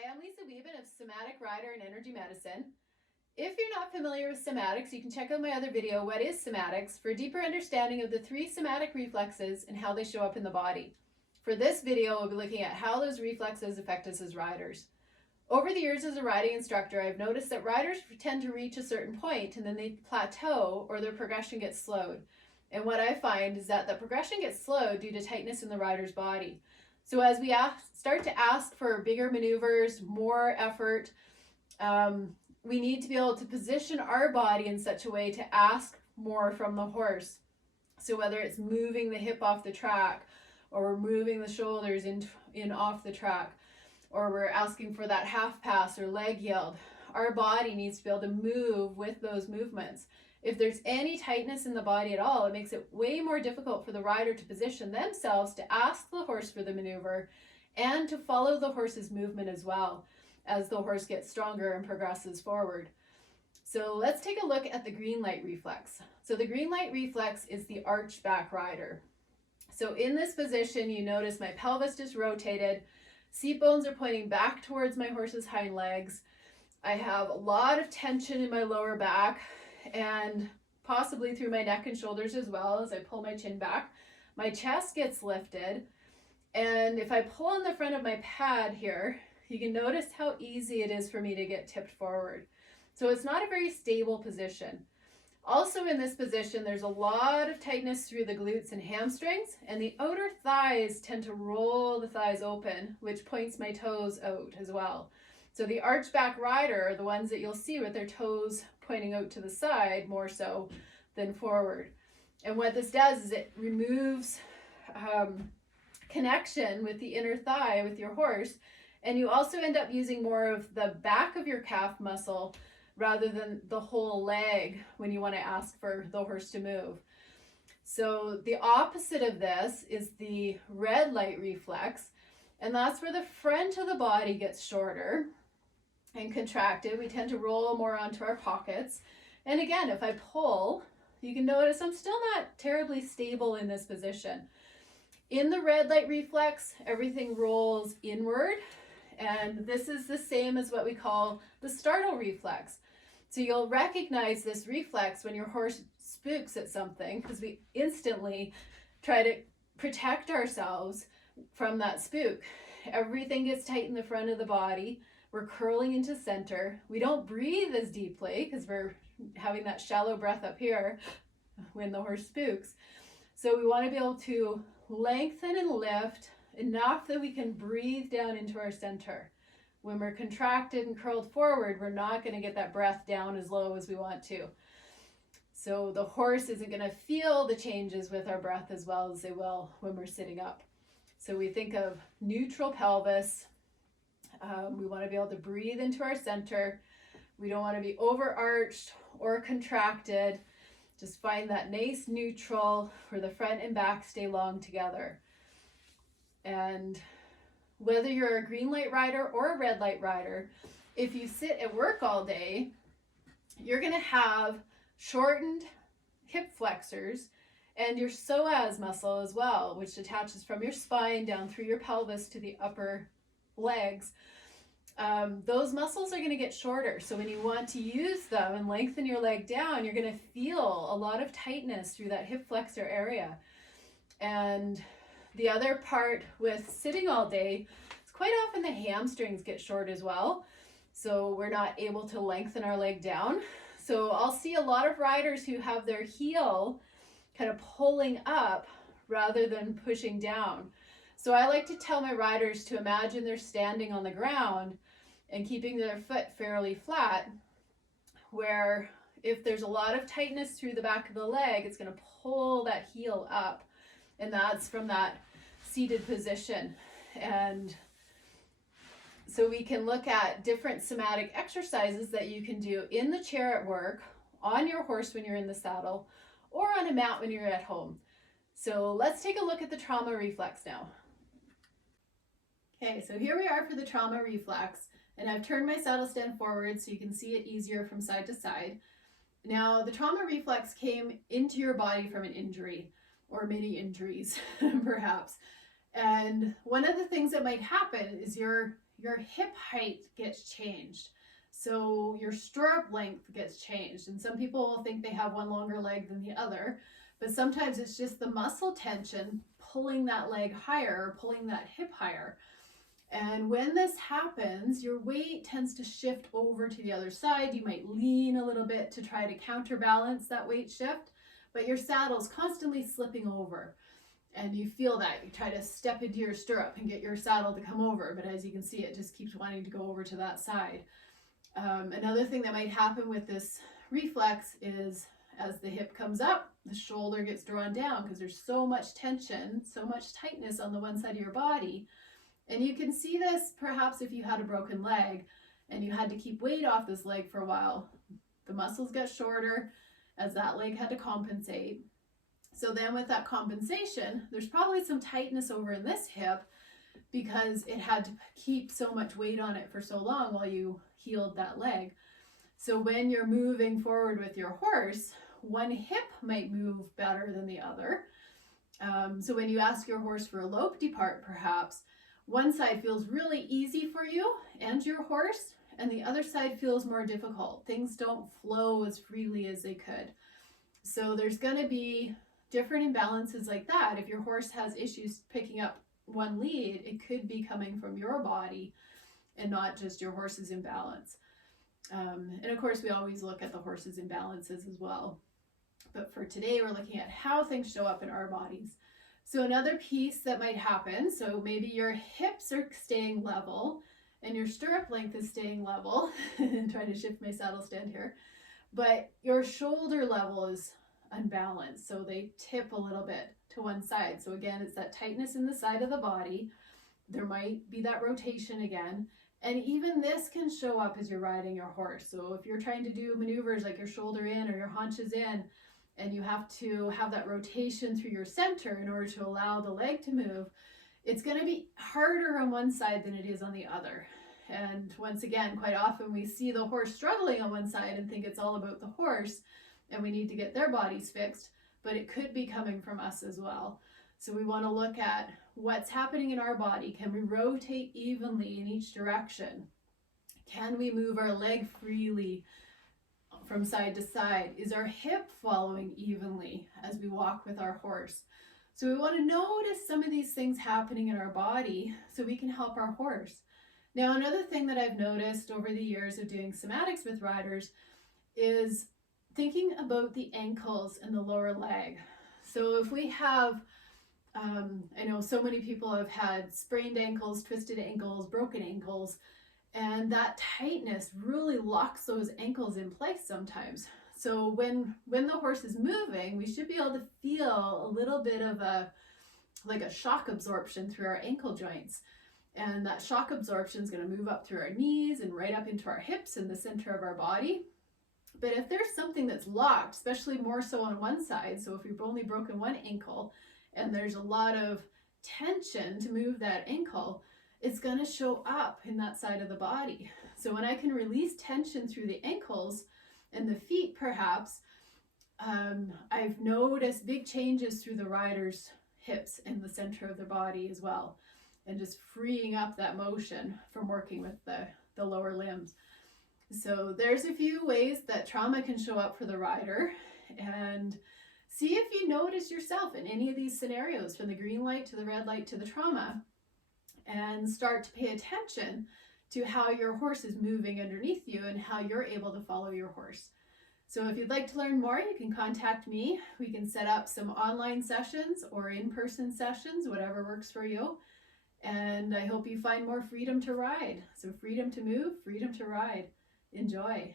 Hi, I'm Lisa Wieben of Somatic Rider and Energy Medicine. If you're not familiar with somatics, you can check out my other video, What is Somatics, for a deeper understanding of the 3 somatic reflexes and how they show up in the body. For this video, we'll be looking at how those reflexes affect us as riders. Over the years as a riding instructor, I've noticed that riders tend to reach a certain point and then they plateau or their progression gets slowed. And what I find is that the progression gets slowed due to tightness in the rider's body. So as we start to ask for bigger maneuvers, more effort, we need to be able to position our body in such a way to ask more from the horse. So whether it's moving the hip off the track, or we're moving the shoulders in off the track, or we're asking for that half pass or leg yield, our body needs to be able to move with those movements. If there's any tightness in the body at all, it makes it way more difficult for the rider to position themselves to ask the horse for the maneuver and to follow the horse's movement as well as the horse gets stronger and progresses forward. So let's take a look at the green light reflex. So the green light reflex is the arched back rider. So in this position, you notice my pelvis just rotated, seat bones are pointing back towards my horse's hind legs. I have a lot of tension in my lower back and possibly through my neck and shoulders as well as I pull my chin back. My chest gets lifted, and if I pull on the front of my pad here, you can notice how easy it is for me to get tipped forward. So it's not a very stable position. Also in this position, there's a lot of tightness through the glutes and hamstrings, and the outer thighs tend to roll the thighs open, which points my toes out as well. So the arched back rider are the ones that you'll see with their toes pointing out to the side more so than forward. And what this does is it removes connection with the inner thigh with your horse, and you also end up using more of the back of your calf muscle rather than the whole leg when you want to ask for the horse to move. So the opposite of this is the red light reflex, and that's where the front of the body gets shorter and contracted. We tend to roll more onto our pockets. And again, if I pull, you can notice I'm still not terribly stable in this position. In the red light reflex, everything rolls inward, and this is the same as what we call the startle reflex. So you'll recognize this reflex when your horse spooks at something, because we instantly try to protect ourselves from that spook. Everything gets tight in the front of the body. We're curling into center. We don't breathe as deeply because we're having that shallow breath up here when the horse spooks. So we want to be able to lengthen and lift enough that we can breathe down into our center. When we're contracted and curled forward, we're not going to get that breath down as low as we want to. So the horse isn't going to feel the changes with our breath as well as they will when we're sitting up. So we think of neutral pelvis. We want to be able to breathe into our center. We don't want to be overarched or contracted. Just find that nice neutral where the front and back stay long together. And whether you're a green light rider or a red light rider, if you sit at work all day, you're going to have shortened hip flexors and your psoas muscle as well, which attaches from your spine down through your pelvis to the upper legs. Those muscles are going to get shorter. So when you want to use them and lengthen your leg down, you're going to feel a lot of tightness through that hip flexor area. And the other part with sitting all day is quite often the hamstrings get short as well. So we're not able to lengthen our leg down. So I'll see a lot of riders who have their heel kind of pulling up rather than pushing down. So I like to tell my riders to imagine they're standing on the ground and keeping their foot fairly flat, where if there's a lot of tightness through the back of the leg, it's going to pull that heel up, and that's from that seated position. And so we can look at different somatic exercises that you can do in the chair at work, on your horse when you're in the saddle, or on a mat when you're at home. So let's take a look at the trauma reflex now. Okay, so here we are for the trauma reflex, and I've turned my saddle stand forward so you can see it easier from side to side. Now, the trauma reflex came into your body from an injury, or many injuries, perhaps. And one of the things that might happen is your your hip height gets changed. So your stirrup length gets changed. And some people will think they have one longer leg than the other, but sometimes it's just the muscle tension pulling that leg higher, or pulling that hip higher. And when this happens, your weight tends to shift over to the other side. You might lean a little bit to try to counterbalance that weight shift, but your saddle's constantly slipping over. And you feel that. You try to step into your stirrup and get your saddle to come over, but as you can see, it just keeps wanting to go over to that side. Another thing that might happen with this reflex is as the hip comes up, the shoulder gets drawn down because there's so much tension, so much tightness on the one side of your body. And you can see this perhaps if you had a broken leg and you had to keep weight off this leg for a while. The muscles get shorter as that leg had to compensate. So then with that compensation, there's probably some tightness over in this hip because it had to keep so much weight on it for so long while you healed that leg. So when you're moving forward with your horse, one hip might move better than the other. So when you ask your horse for a lope depart, perhaps, one side feels really easy for you and your horse, and the other side feels more difficult. Things don't flow as freely as they could. So there's going to be different imbalances like that. If your horse has issues picking up one lead, it could be coming from your body and not just your horse's imbalance. And of course, we always look at the horse's imbalances as well. But for today, we're looking at how things show up in our bodies. So another piece that might happen, so maybe your hips are staying level and your stirrup length is staying level. I'm trying to shift my saddle stand here. But your shoulder level is unbalanced, so they tip a little bit to one side. So again, it's that tightness in the side of the body. There might be that rotation again. And even this can show up as you're riding your horse. So if you're trying to do maneuvers like your shoulder in or your haunches in, and you have to have that rotation through your center in order to allow the leg to move, it's going to be harder on one side than it is on the other. And once again, quite often we see the horse struggling on one side and think it's all about the horse and we need to get their bodies fixed, but it could be coming from us as well. So we want to look at what's happening in our body. Can we rotate evenly in each direction? Can we move our leg freely from side to side? Is our hip following evenly as we walk with our horse? So we want to notice some of these things happening in our body so we can help our horse. Now, another thing that I've noticed over the years of doing somatics with riders is thinking about the ankles and the lower leg. So if we have, I know so many people have had sprained ankles, twisted ankles, broken ankles, and that tightness really locks those ankles in place sometimes. So when the horse is moving, we should be able to feel a little bit of a shock absorption through our ankle joints. And that shock absorption is going to move up through our knees and right up into our hips in the center of our body. But if there's something that's locked, especially more so on one side, so if we've only broken one ankle and there's a lot of tension to move that ankle, it's going to show up in that side of the body. So when I can release tension through the ankles and the feet, perhaps, I've noticed big changes through the rider's hips and the center of their body as well, and just freeing up that motion from working with the lower limbs. So there's a few ways that trauma can show up for the rider, and see if you notice yourself in any of these scenarios, from the green light to the red light to the trauma, and start to pay attention to how your horse is moving underneath you and how you're able to follow your horse. So if you'd like to learn more, you can contact me. We can set up some online sessions or in-person sessions, whatever works for you. And I hope you find more freedom to ride. So freedom to move, freedom to ride. Enjoy.